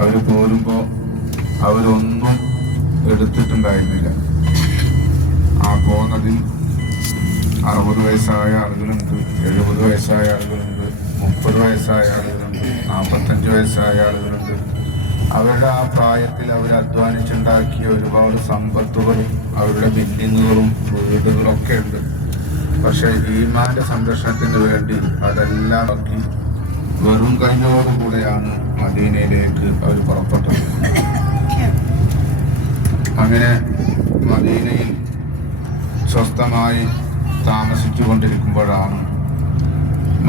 അവർ പോരുമ്പോൾ അവരൊന്നും എടുത്തിട്ടുണ്ടായിരുന്നില്ല. ആ പോകുന്നതിൽ 60 വയസ്സായ ആളുകളുണ്ട്, 70 വയസ്സായ ആളുകളുണ്ട്, 30 വയസ്സായ ആളുകളുണ്ട്, 45 വയസ്സായ ആളുകളുണ്ട്. അവരുടെ ആ പ്രായത്തിൽ അവർ അധ്വാനിച്ചുണ്ടാക്കിയ ഒരുപാട് സമ്പത്തുകളും അവരുടെ ബിൽഡിങ്ങുകളും വീടുകളൊക്കെ ഉണ്ട്. പക്ഷെ ഈമാന്റെ സംരക്ഷണത്തിന് വേണ്ടി അതെല്ലാം ആക്കി വെറും കൈയോടുകൂടെയാണ് മദീനയിലേക്ക് അവർ പുറപ്പെട്ടത്. അങ്ങനെ മദീനയിൽ സ്വസ്ഥമായി താമസിച്ചു കൊണ്ടിരിക്കുമ്പോഴാണ്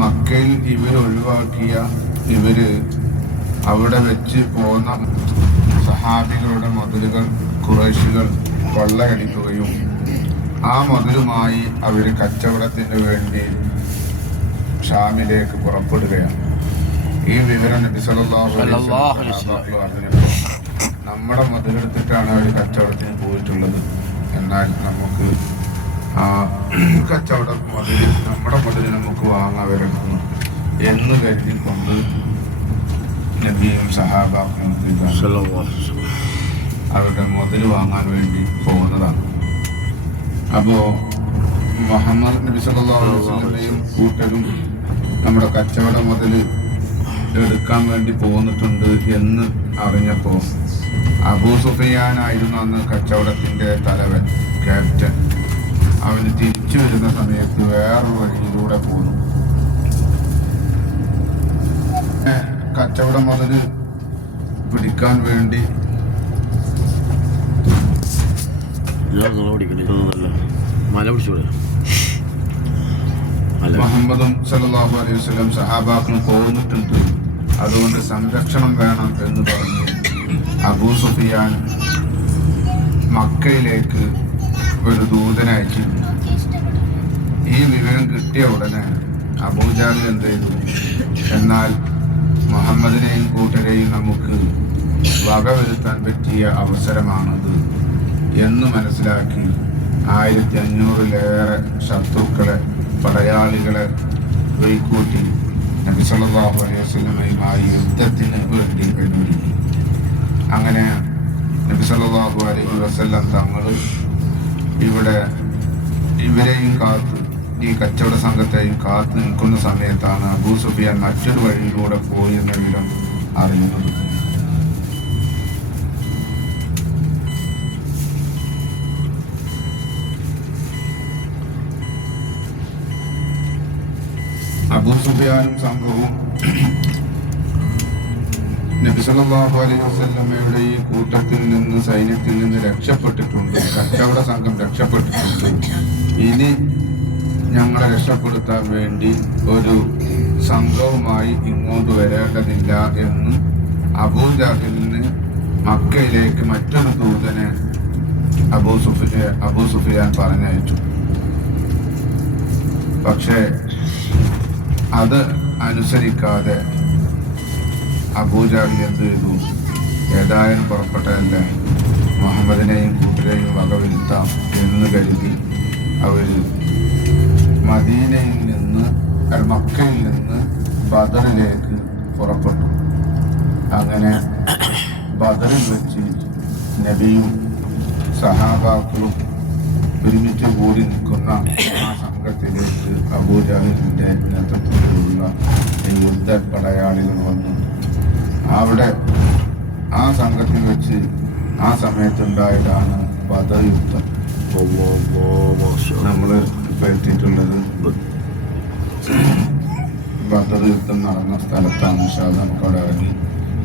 മക്കയിൽ ഇവരൊഴിവാക്കിയ അവിടെ വെച്ച് പോന്ന സഹാബികളുടെ മതിലുകൾ ഖുറൈശികൾ കൊള്ളയടിക്കുകയും ആ മതിലുമായി അവർ കച്ചവടത്തിന് വേണ്ടി ഷാമിലേക്ക് പുറപ്പെടുകയാണ്. ഈ വിവരം നബി സല്ലല്ലാഹു അലൈഹി വസല്ലം അറിഞ്ഞപ്പോൾ നമ്മുടെ മതിലെടുത്തിട്ടാണ് അവർ കച്ചവടത്തിന് പോയിട്ടുള്ളത്, എന്നാൽ നമുക്ക് ആ കച്ചവടം നമ്മുടെ മുതൽ നമുക്ക് വാങ്ങാൻ വരണം എന്ന് കരുതിക്കൊണ്ട് നബിയും സഹാബാക്കളും അവരുടെ മുതൽ വാങ്ങാൻ വേണ്ടി പോകുന്നതാണ്. അപ്പോൾ മുഹമ്മദ് നബി സല്ലല്ലാഹു അലൈഹി വസല്ലമയും കൂട്ടരും നമ്മുടെ കച്ചവട മുതൽ എടുക്കാൻ വേണ്ടി പോന്നിട്ടുണ്ട് എന്ന് അറിഞ്ഞപ്പോൾ അബൂ സുഫിയാനായിരുന്നു അന്ന് കച്ചവടത്തിൻ്റെ തലവൻ, ക്യാപ്റ്റൻ. അവന് തിരിച്ചു വരുന്ന സമയത്ത് വേറൊരു വഴിയിലൂടെ പോന്നു. കച്ചവടം മുതൽ പിടിക്കാൻ വേണ്ടി മുഹമ്മദും സല്ലല്ലാഹു അലൈഹി വസല്ലം സഹാബാക്കളും പോന്നിട്ടുണ്ട്, അതുകൊണ്ട് സംരക്ഷണം വേണം എന്ന് പറഞ്ഞു അബൂ സുഫിയാൻ മക്കയിലേക്ക് ഒരു ദൂതനയച്ചിരുന്നു. ഈ വിവരം കിട്ടിയ ഉടനെ അബൂജഹൽ എന്ത് ചെയ്തു? എന്നാൽ മുഹമ്മദിനെയും കൂട്ടരെയും നമുക്ക് വകവരുത്താൻ പറ്റിയ അവസരമാണത് എന്ന് മനസ്സിലാക്കി 1500-ലേറെ ശത്രുക്കളെ, പടയാളികളെ വൈക്കൂട്ടി നബി സല്ലല്ലാഹു അലൈഹി വസല്ലമയുമായി യുദ്ധത്തിന് വേണ്ടി ഒരുങ്ങി. അങ്ങനെ നബി സല്ലല്ലാഹു അലൈഹി വസല്ലം തങ്ങൾ ഇവരെയും കാത്ത്, ഈ കച്ചവട സംഘത്തെയും കാത്തു നിൽക്കുന്ന സമയത്താണ് അബൂ സുഫിയാൻ മറ്റൊരു വഴിയിലൂടെ പോയി എന്ന വിവരം അറിയുന്നത്. അബൂ സുഫിയാനും സംഘവും നബി സല്ലല്ലാഹു അലൈഹി വസല്ലമയുടെ ഈ കൂട്ടത്തിൽ നിന്ന്, സൈന്യത്തിൽ നിന്ന് രക്ഷപ്പെട്ടിട്ടുണ്ട്. കച്ചവട സംഘം രക്ഷപ്പെട്ടിട്ടുണ്ട്. ഇനി ഞങ്ങളെ രക്ഷപ്പെടുത്താൻ വേണ്ടി ഒരു സംഘവുമായി ഇങ്ങോട്ട് വരേണ്ടതില്ല എന്ന് അബൂജഹലിന് മക്കയിലേക്ക് മറ്റൊരു ദൂതനെ അബൂ സുഫിയാൻ പറഞ്ഞയച്ചു. പക്ഷേ അത് അനുസരിക്കാതെ അബൂജഹൽ എന്ത് ചെയ്തു? ഏതായാലും പുറപ്പെട്ടതല്ലേ, മുഹമ്മദിനെയും കൂട്ടരെയും വകവരുത്താം എന്ന് കരുതി അവർ മദീനയിൽ നിന്ന്, മക്കയിൽ നിന്ന് ബദറിലേക്ക് പുറപ്പെട്ടു. അങ്ങനെ ബദറിൽ വെച്ച് നബിയും സഹാബാക്കളും ഒരുമിച്ച് കൂടി നിൽക്കുന്ന ആ സംഘത്തിലേക്ക് അബൂജഹലിന്റെ നേതൃത്വത്തിലുള്ള യുദ്ധ പടയാളികൾ വന്നു. അവിടെ ആ സംഘത്തിൽ വെച്ച് ആ സമയത്തുണ്ടായതാണ് ബദർ യുദ്ധം. നമ്മൾ ഇപ്പോൾ എത്തിയിട്ടുള്ളത് ബദർ യുദ്ധം നടന്ന സ്ഥലത്താണ്. നമുക്ക് അവിടെ ഇറങ്ങി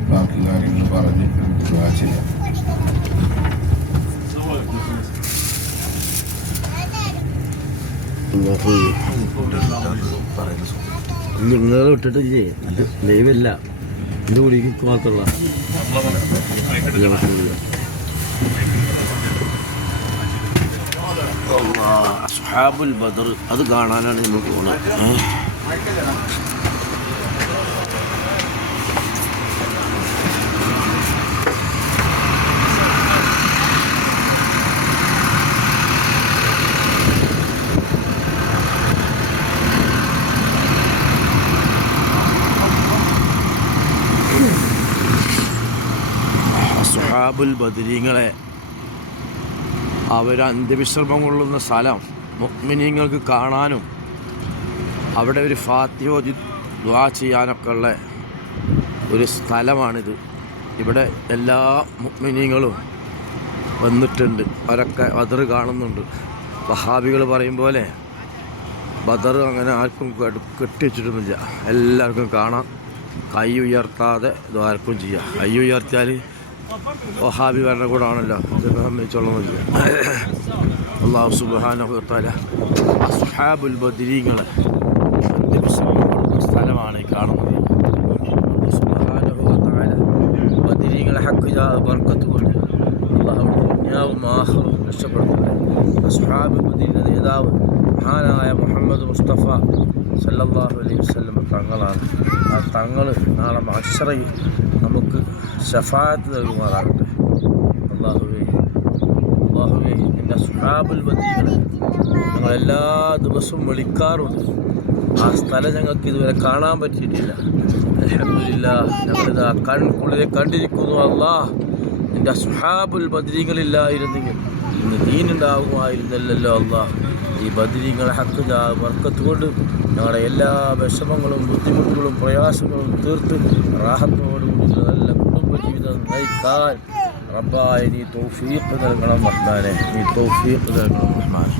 ബാക്കി കാര്യങ്ങൾ പറഞ്ഞ് നമുക്ക് ദുആ ചെയ്യാം. ഇന്നലെ വിട്ടിട്ടില്ലേ? ലൈവല്ല, എൻ്റെ കൂടിക്ക് മാത്രമുള്ള അസ്ഹാബുൽ ബദർ അത് കാണാനാണ് നമ്മൾ പോകുന്നത്. അസ്ഹാബുൽ ബദരീങ്ങളെ അവർ അന്ത്യവിശ്രമം കൊള്ളുന്ന സ്ഥലം മുഅ്മിനീങ്ങൾക്ക് കാണാനും അവിടെ ഒരു ഫാത്തിഹ ഓതി ദുആ ചെയ്യാനൊക്കെ ഉള്ള ഒരു സ്ഥലമാണിത്. ഇവിടെ എല്ലാ മുഅ്മിനീങ്ങളും വന്നിട്ടുണ്ട്. അവരൊക്കെ ബദർ കാണുന്നുണ്ട്. വഹാബികൾ പറയും പോലെ ബദർ അങ്ങനെ ആർക്കും കെട്ടിവെച്ചിട്ടൊന്നുമില്ല. എല്ലാവർക്കും കാണാം. കൈ ഉയർത്താതെ ദ്വാരക്കും ചെയ്യാം. കൈ ഉയർത്തിയാൽ വഹാബി ഭരണകൂടമാണല്ലോ, ഇത് സമ്മതിച്ചോളന്നില്ല. അല്ലാഹു സുബ്ഹാനഹു വ തആല അസ്ഹാബുൽ ബദരീങ്ങളെ സ്ഥലമാണ് ഈ കാണുന്നത്. സുബ്ഹാനഹു വ തആല ബദരീങ്ങളെ ഹഖ് ബർക്കത്ത് കൊണ്ട് അല്ലാഹു ദുനിയാവും ആഖിറവും രക്ഷപ്പെടുത്തട്ടെ. അസ്ഹാബുൽ ബദരീങ്ങളുടെ നേതാവ് മഹാനായ മുഹമ്മദ് മുസ്തഫ സല്ലല്ലാഹു അലൈഹി വസല്ലം തങ്ങളാണ്. ആ തങ്ങൾ നാളെ മഹ്ശറയിൽ നമുക്ക് ശഫാഅത്ത് നൽകുമാറാകട്ടെ. അല്ലാഹുവേ നിൻ്റെ അസ്ഹാബുൽ ബദരീങ്ങളെ ഞങ്ങൾ എല്ലാ ദിവസവും വിളിക്കാറുണ്ട്. ആ സ്ഥലം ഞങ്ങൾക്ക് ഇതുവരെ കാണാൻ പറ്റിയിട്ടില്ല. അൽഹംദുലില്ലാഹ് ഞങ്ങളിത് ആ കൺകുളിരെ കണ്ടിരിക്കുന്നു. അല്ലാഹ് നിൻ്റെ അസ്ഹാബുൽ ബദരീങ്ങളില്ലായിരുന്നെങ്കിൽ ഇന്ന് ദീനുണ്ടാകുമായിരുന്നല്ലോ. അല്ലാഹ് ഈ ബദരീങ്ങളെ ഹഖ് ബർക്കത്ത് കൊണ്ട് ഞങ്ങളുടെ എല്ലാ വിഷമങ്ങളും ബുദ്ധിമുട്ടുകളും പ്രയാസങ്ങളും തീർത്ത് റാഹത്തോടുകൂടി നല്ല കുടുംബജീവിതം നയിക്കാൻ റബ്ബായ നീ തൗഫീഖ് നൽകണം റഹ്മാനെ. നീ തൗഫീഖ് നൽകണം റഹ്മാനെ.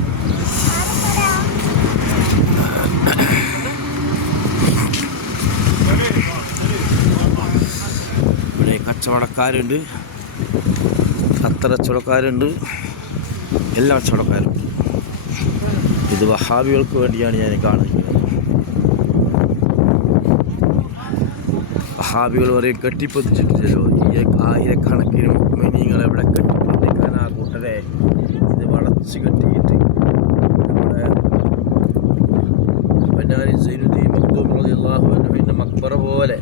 ഇവിടെ കച്ചവടക്കാരുണ്ട്, കച്ചവടക്കാരുണ്ട്, എല്ലാ കച്ചവടക്കാരും. ഇത് വഹാബികൾക്ക് വേണ്ടിയാണ് ഞാൻ കാണുന്നത്. വഹാബികൾ പറയും കെട്ടിപ്പൊതിച്ചിട്ടില്ലല്ലോ. ഈ ആയിരക്കണക്കിന് മുഅ്മിനീങ്ങളെ ഇവിടെ കെട്ടിപ്പൊതിക്കാൻ ആ കൂട്ടരെ ഇത് വളച്ച് കെട്ടിയിട്ട് നമ്മുടെ ബനാനി സൈനുദ്ദീൻ മഖ്ദൂം റളിയല്ലാഹു അൻഹുവിൻ്റെ മക്ബറ പോലെ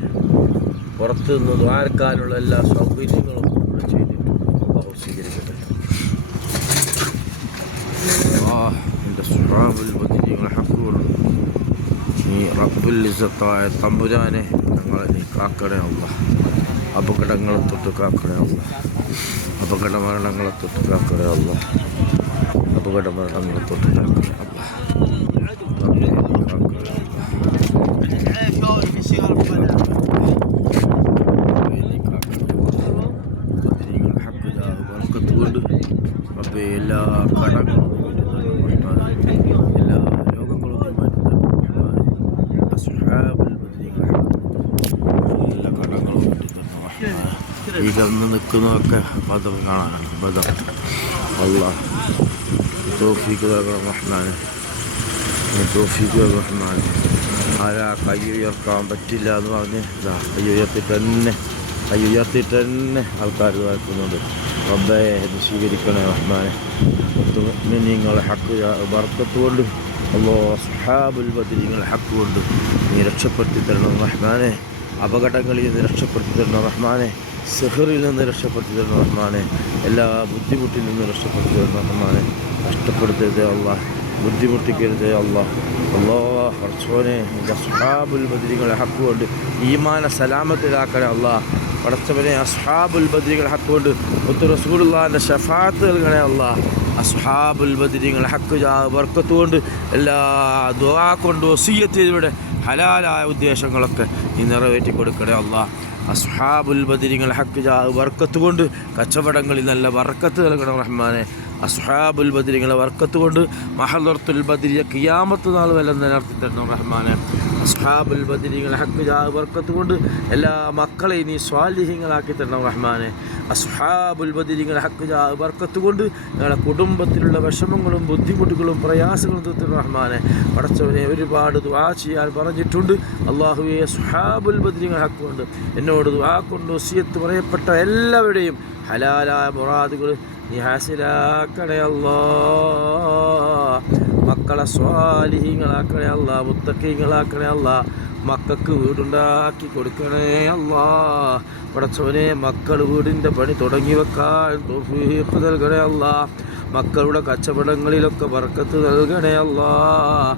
പുറത്ത് നിന്ന് ദ്വാരക്കാനുള്ള എല്ലാ സൗകര്യങ്ങളും ഇവിടെ ചെയ്തിട്ടുണ്ട്. അല്ലാഹു സ്വീകരിക്കട്ടെ. എൻ്റെ അസ്ഹാബുൽ ബദരീങ്ങളെ ഹഖ് കൊണ്ട് നീ റബ്ബുൽ ഇസ്സത്തായ തമ്പുരാനെ ഞങ്ങളെ നീ കാക്കണേ അല്ലാഹ്. അപകടങ്ങളെ തൊട്ട് കാക്കണേ അല്ലാഹ്. അപകട മരണങ്ങളെ തൊട്ട് കാക്കണേ അല്ലാഹ്. അപകട മരണങ്ങളെ തൊട്ട് കാക്കണേ അല്ലാഹ്. റബ്ബേ എല്ലാ കടങ്ങളും എല്ലാ രോഗങ്ങളും എല്ലാ കടങ്ങളും ഈ കന്ന് നിൽക്കുന്നതൊക്കെ ബദർ കാണാനാണ്. ബദർ അല്ലാഹ് തൗഫീഖ് നൽകണം റഹ്മാനെ. തൗഫീഖ് നൽകണം റഹ്മാനെ. ആരാ കൈ ഉയർത്താൻ പറ്റില്ല എന്ന് പറഞ്ഞ് ഇതാ കൈ ഉയർത്തിയിട്ട് തന്നെ ആൾക്കാർ നടക്കുന്നുണ്ട്. റബ്ബേ ഇത് സ്വീകരിക്കണേ റഹ്മാനെ. മുഅ്മിനീങ്ങളെ ഹഖ് ബർക്കത്ത് കൊണ്ട് അല്ലാഹു അസ്ഹാബുൽ ബദരീങ്ങളെ ഹഖ് കൊണ്ട് നീ രക്ഷപ്പെടുത്തി തരണം റഹ്മാനെ. അപകടങ്ങളിൽ നിന്ന് രക്ഷപ്പെടുത്തി തരണം റഹ്മാനെ. സിഹറിൽ നിന്ന് രക്ഷപ്പെടുത്തി തരണം റഹ്മാനെ. എല്ലാ ബുദ്ധിമുട്ടിൽ നിന്ന് രക്ഷപ്പെടുത്തി തരണം റഹ്മാനെ. കഷ്ടപ്പെടുത്തരുതേ അല്ലാഹ്, ബുദ്ധിമുട്ടിക്കരുതേ അല്ലാഹ്. അല്ലാഹ് പടച്ചോനെ നിൻ്റെ അസ്ഹാബുൽ ബദരീങ്ങളെ ഹഖ് കൊണ്ട് ഈമാനെ സലാമത്തിലാക്കണേ അല്ലാഹ്. പടച്ചവനെ അസ്ഹാബുൽ ബദരീങ്ങളെ ഹഖ് കൊണ്ട് മുത്ത് റസൂലുള്ളാഹിൻ്റെ ശഫാഅത്ത് നൽകണേ അല്ലാഹ്. അസ്ഹാബുൽ ബദരീങ്ങളെ ഹഖ് ബർക്കത്ത് കൊണ്ട് എല്ലാ ദുആ കൊണ്ട് വസിയ്യത്ത് ചെയ്തിവിടെ ഹലാലായ ഉദ്ദേശങ്ങളൊക്കെ നീ നിറവേറ്റി കൊടുക്കണേ അല്ലാഹ്. അസ്ഹാബുൽ ബദരീങ്ങളെ ഹഖ് ബർക്കത്ത് കൊണ്ട് കച്ചവടങ്ങളിൽ നല്ല ബർക്കത്ത് നൽകണം റഹ്മാനെ. അസ്ഹാബുൽ ബദരീങ്ങളെ ബർക്കത്ത് കൊണ്ട് മഹദറത്തുൽ ബദരിയ ഖിയാമത്ത് നാൾ വരെ നിലനിർത്തി തരണം റഹ്മാനെ. അസ്ഹാബുൽ ബദരീങ്ങളെ ഹഖ് ബർക്കത്ത് കൊണ്ട് എല്ലാ മക്കളെയും നീ സ്വാലിഹീങ്ങളാക്കി തരണം റഹ്മാനെ. അസ്ഹാബുൽ ബദരീങ്ങളെ ഹഖ് ബർക്കത്ത് കൊണ്ട് ഞങ്ങളുടെ കുടുംബത്തിലുള്ള വിഷമങ്ങളും ബുദ്ധിമുട്ടുകളും പ്രയാസങ്ങളും തീർത്തണം റഹ്മാനെ. പടച്ചവനെ ഒരുപാട് ദുആ ചെയ്യാൻ പറഞ്ഞിട്ടുണ്ട്. അല്ലാഹുവേ അസ്ഹാബുൽ ബദരീങ്ങളെ ഹഖ് കൊണ്ട് എന്നോട് ദുആ കൊണ്ട് വസിയത്ത് പറയപ്പെട്ട എല്ലാവരുടെയും ഹലാലായ മുറാദുകൾ നീ ഹാസിലാക്കണേ അല്ലാഹ്. മക്കളെ സ്വാലിഹീങ്ങളാക്കണേ അല്ലാഹ്, മുത്തഖീങ്ങളാക്കണേ അല്ലാഹ്. മക്കൾക്ക് വീടുണ്ടാക്കി കൊടുക്കണേ അല്ലാഹ്. പടച്ചവനെ മക്കൾ വീടിൻ്റെ പണി തുടങ്ങി വെക്കാൻ തൗഫീഖ് നൽകണേ അല്ലാഹ്. മക്കളുടെ കച്ചവടങ്ങളിലൊക്കെ ബർക്കത്ത് നൽകണേ അല്ലാഹ്.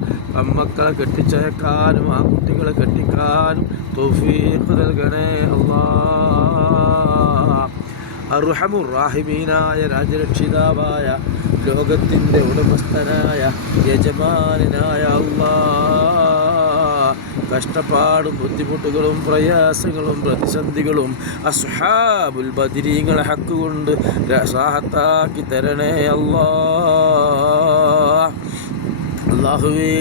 മക്കളെ കെട്ടിച്ചയക്കാനും ആ കുട്ടികളെ കെട്ടിക്കാനും തൗഫീഖ് നൽകണേ അല്ലാഹ്. അർഹമുർ റാഹിമീനായ രാജരക്ഷിതാവായ ലോകത്തിൻ്റെ ഉടമസ്ഥനായ യജമാനായ അല്ലാഹ്, കഷ്ടപ്പാടും ബുദ്ധിമുട്ടുകളും പ്രയാസങ്ങളും പ്രതിസന്ധികളും അസ്ഹാബുൽ ബദരീങ്ങളെ ഹക്ക് കൊണ്ട് റാഹത്താക്കി തരണേ അല്ലാഹ്. അല്ലാഹുവേ,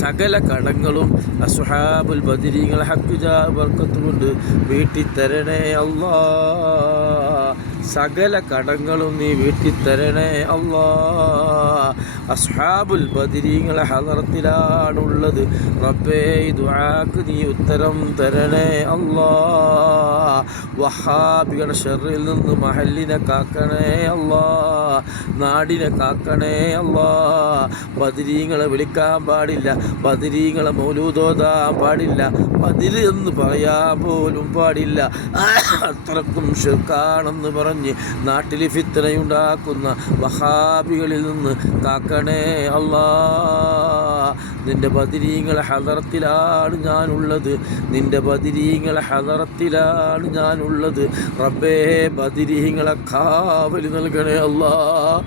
സകല കടങ്ങളും അസ്ഹാബുൽ ബദരീങ്ങളെ ഹക്ക് ബർക്കത്ത് കൊണ്ട് വീട്ടിത്തരണേ അല്ലാഹ്. സകല കടങ്ങളും നീ വീട്ടിത്തരണേ അല്ലാഹ്. അസ്ഹാബുൽ ബദരീങ്ങളെ ഹളറത്തിലാണുള്ളത് റബ്ബേ, ദുആക്ക് നീ ഉത്തരം തരണേ അല്ലാഹ്. വഹാബികളുടെ ഷർറിൽ നിന്ന് മഹല്ലിനെ കാക്കണേ അല്ലാഹ്, നാടിനെ കാക്കണേ അല്ലാഹ്. ബദരീങ്ങളെ വിളിക്കാൻ പാടില്ല, ബദരീങ്ങളെ മൗലൂദോദാൻ പാടില്ല, ബദർ എന്ന് പറയാൻ പോലും പാടില്ല. അത്രക്കും ഷിർക്കാണെന്ന് പറഞ്ഞ് നാട്ടിൽ ഫിത്നയുണ്ടാക്കുന്ന വഹാബികളിൽ നിന്ന് കാക്കണേ അല്ലാഹ്. നിന്റെ ബദരീങ്ങളെ ഹളറത്തിലാണ് ഞാനുള്ളത്, നിന്റെ ബദരീങ്ങളെ ഹളറത്തിലാണ് ഞാനുള്ളത് റബ്ബേ. ബദരീങ്ങളെ കാവലി നൽകണേ അല്ലാഹ്,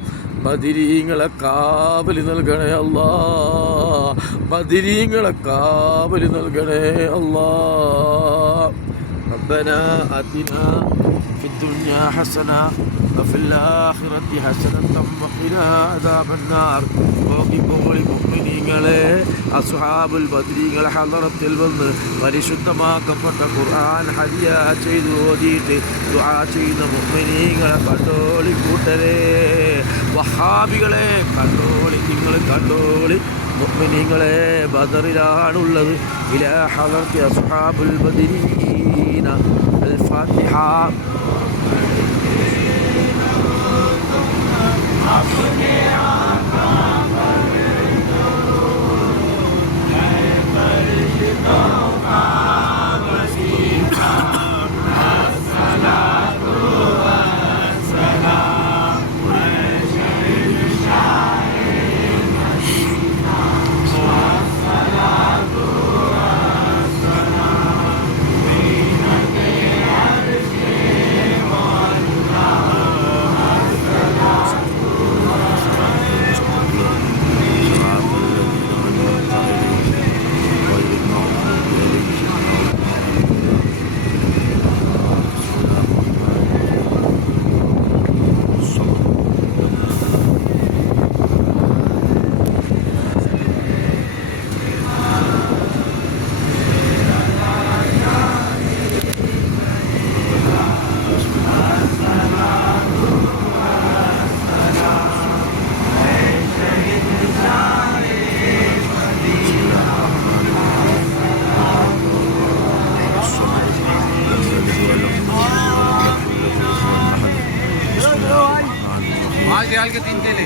ബദരീങ്ങളെ കാവലി നൽകണേ അല്ലാഹ്, ബദരീങ്ങളെ കാവലി നൽകണേ അല്ലാഹ്. റബ്ബനാ ആതിനാ ഫിദ്ദുനിയാ ഹസന വഫിൽ ആഖിറതി ഹസനതൻ വഖിനാ അദാബന്നാർ. മുഅ്മിനീങ്ങളെ, അസ്ഹാബുൽ ബദരീങ്ങളെ ഹളറത്തിൽ വന്ന് പരിശുദ്ധമാക്കപ്പെട്ട ഖുർആൻ ഹദിയ ചെയ്തു ഓതിയിട്ട് ദുആ ചെയ്യുന്ന മുഅ്മിനീങ്ങളെ കണ്ടോളി കൂട്ടരെ, വഹാബികളെ കണ്ടോളി, നിങ്ങൾ കണ്ടോളി. മുഅ്മിനീങ്ങളെ, ബദറിലാണുള്ളത്. ഇലാ ഹളറത്തി അസ്ഹാബുൽ ബദരീന. അൽ ഫാത്തിഹ. के 3 ले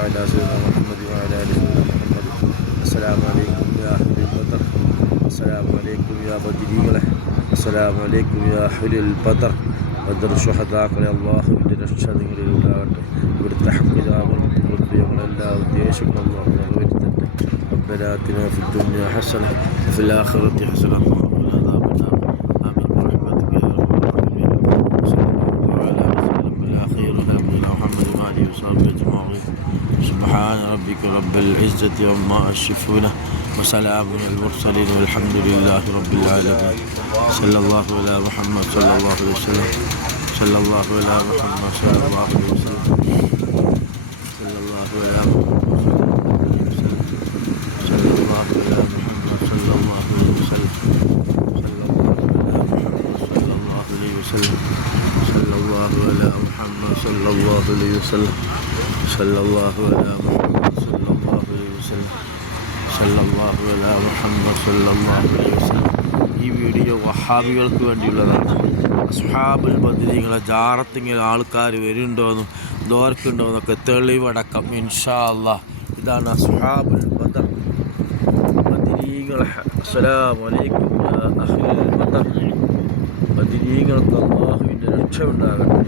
على سيدنا محمد وعلى آل سيدنا محمد. السلام عليكم يا أهل البدر، السلام عليكم يا بدريകളെ, السلام عليكم يا أهل البدر. ബദർ ശുഹദാക്കളെ, അള്ളാഹുവിൻ്റെ രക്ഷ നിങ്ങളിൽ ഉണ്ടാകട്ടെ. ഇവിടുത്തെ ഹക്കുജാബുകളെല്ലാ ഉദ്ദേശങ്ങളും അള്ളാഹു നിറവേറ്റട്ടെ. ربنا آتنا في الدنيا حسنة وفي الآخرة حسنة وقنا عذاب النار. آمين برحمتك يا أرحم الراحمين. صلى الله على وسلم على خير نبينا محمد وآله وصحبه أجمعين. سبحان ربك رب العزة عما يصفون وسلام على المرسلين والحمد لله رب العالمين. صلى الله على محمد صلى الله عليه وسلم، صلى الله على محمد صلى الله عليه وسلم، صلى الله على محمد صلى الله عليه وسلم، صلى الله على محمد صلى الله عليه وسلم، صلى الله على محمد صلى الله عليه وسلم، صلى الله على محمد صلى الله عليه وسلم، صلى الله على محمد صلى الله عليه وسلم. ഈ വീഡിയോ വഹാബികൾക്ക് വേണ്ടിയുള്ളതാണ്. അസ്ഹാബുൽ ബദരീങ്ങളെ ജാറത്തിങ്ങനെ ആൾക്കാർ വരുന്നുണ്ടോയെന്നും ദോർക്കുണ്ടോയെന്നൊക്കെ തെളിവടക്കം ഇൻഷാ അല്ലാഹ്. ഇതാണ് അസ്ഹാബുൽ ബദർ ബദരീങ്ങളെ. അസ്സലാമു അലൈക്കും യാ അഹ്ലൽ ബദർ. ബദരീങ്ങൾക്ക് അല്ലാഹുവിൻ്റെ രക്ഷ ഉണ്ടാകട്ടെ.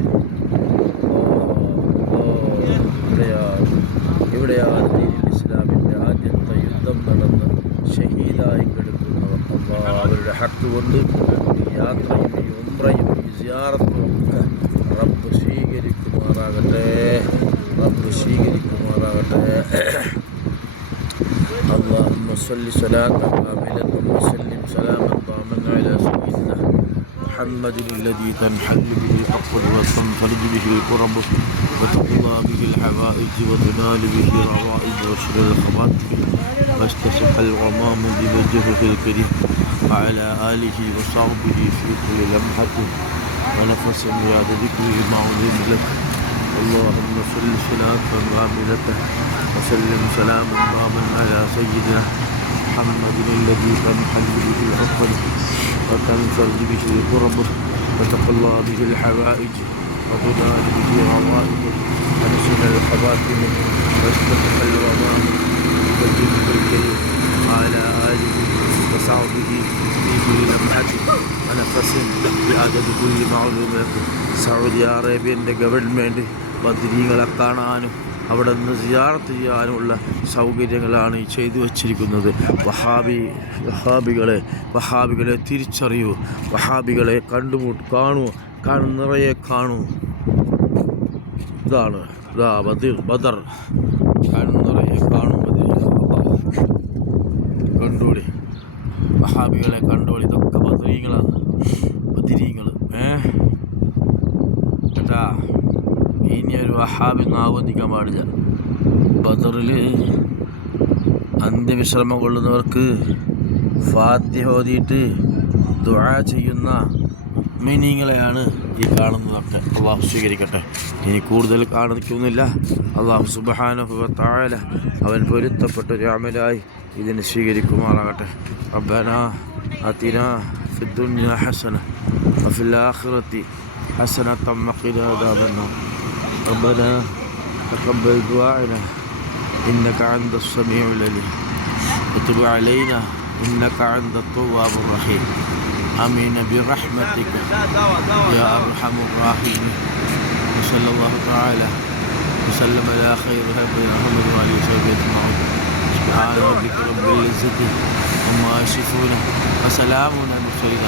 ഇവിടെയാണ് ദീനുൽ ഇസ്ലാമിൻ്റെ ആദ്യത്തെ യുദ്ധം നടന്ന് ഷഹീദായി കിടക്കുന്നവർ. അല്ലാഹ് അവരുടെ ഹക്ക് കൊണ്ട് ഈ യാത്രയും ഈ ഉംറയും ഈ സിയാറത്തും ഒക്കെ റബ്ബ് സ്വീകരിക്കുമാറാകട്ടെ. اللهم صل صلاة كاملة وسلم سلاما تاما على سيدنا محمد الذي تنحل به العقد وتنفرج به الكرب وتقضى به الحوائج وتنال به الروائج وشر الخواتم واستسق الغمام بوجهه الكريم وعلى آله وصحبه في كل لمحة ونفس بعد ذكره معظم لك. اللهم صل صلاة كاملة وسلم سلاما تاما على سيدنا محمد الذي تنحل به العقد وتنفرج به الكرب وتقضى به الحوائج وتنال به الروائج ونشر الخواتم واستسق الغمام بوجهه الكريم وعلى آله وصحبه في كل لمحة ونفس بعدد كل معلوم لك. സൗദി അറേബ്യൻ്റെ ഗവൺമെൻറ് ബദരീങ്ങളെ കാണാനും അവിടെ നിന്ന് സിയാറത്ത് ചെയ്യാനുമുള്ള സൗകര്യങ്ങളാണ് ഈ ചെയ്തു വച്ചിരിക്കുന്നത്. വഹാബികളെ തിരിച്ചറിയൂ, വഹാബികളെ കാണൂ, നിറയെ കാണൂ. ഇതാണ് ബദർ നിറയെ കാണൂ. കണ്ടോളി, വഹാബികളെ കണ്ടോളി. ഇതൊക്കെ ബദരീങ്ങൾ കേട്ടാ. ഇനി ഒരു വഹാബിന്ന് ആവർത്തിക്കാൻ പാടില്ല. ബദറിൽ അന്ത്യവിശ്രമം കൊള്ളുന്നവർക്ക് ഫാത്തിഹ ഓതിയിട്ട് ദുആ ചെയ്യുന്ന മുഅ്മിനീങ്ങളെയാണ് ഈ കാണുന്നതൊക്കെ. അള്ളാഹു സ്വീകരിക്കട്ടെ. ഇനി കൂടുതൽ കാണിക്കുന്നില്ല. അള്ളാഹു സുബ്ഹാനഹു വ തആല അവൻ പൊരുത്തപ്പെട്ട ഒരു അമലായി ഇതിനെ സ്വീകരിക്കുമാറാകട്ടെ. റബ്ബനാ ആതിനാ ഫിദ്ദുനിയാ ഹസന വഫിൽ ആഖിറതി حسنة وقنا عذاب النار. ربنا تقبل دعاءنا إنك أنت السميع العليم وتب علينا إنك أنت التواب الرحيم. آمين برحمتك يا أرحم الراحمين. وصلى الله تعالى وسلم على خير هدينا محمد وآله وصحبه أجمعين. سبحان ربك رب العزة عما يصفون وسلام على المرسلين.